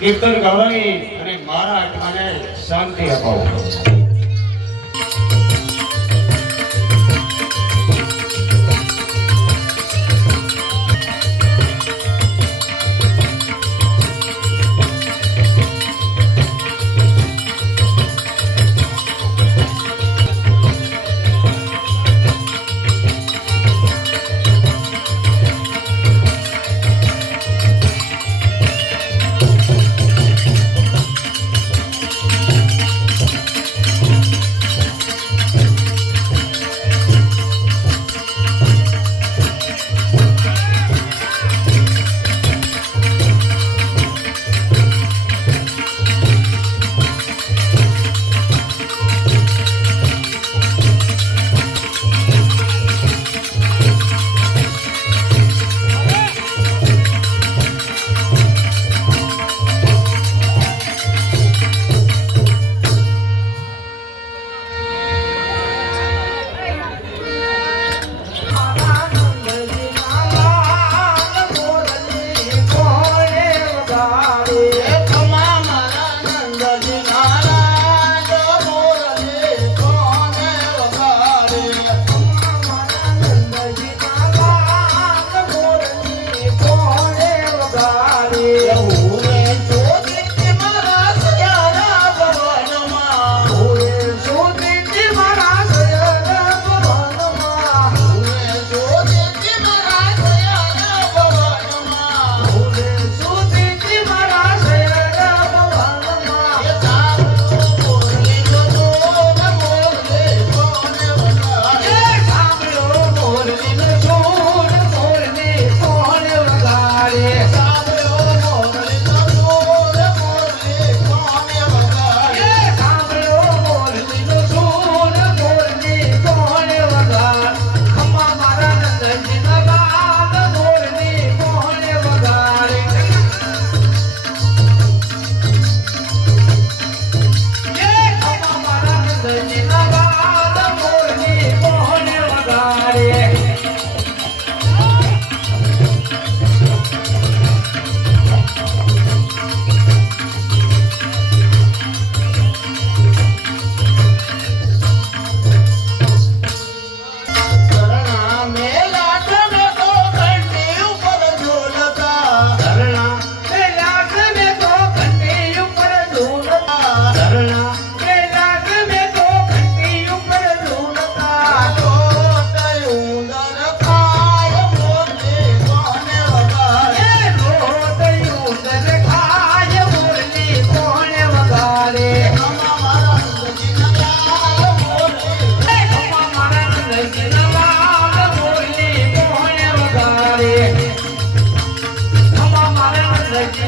કીર્તન ગવાઈ અને મારા આત્માને શાંતિ અપાવો. Thank you.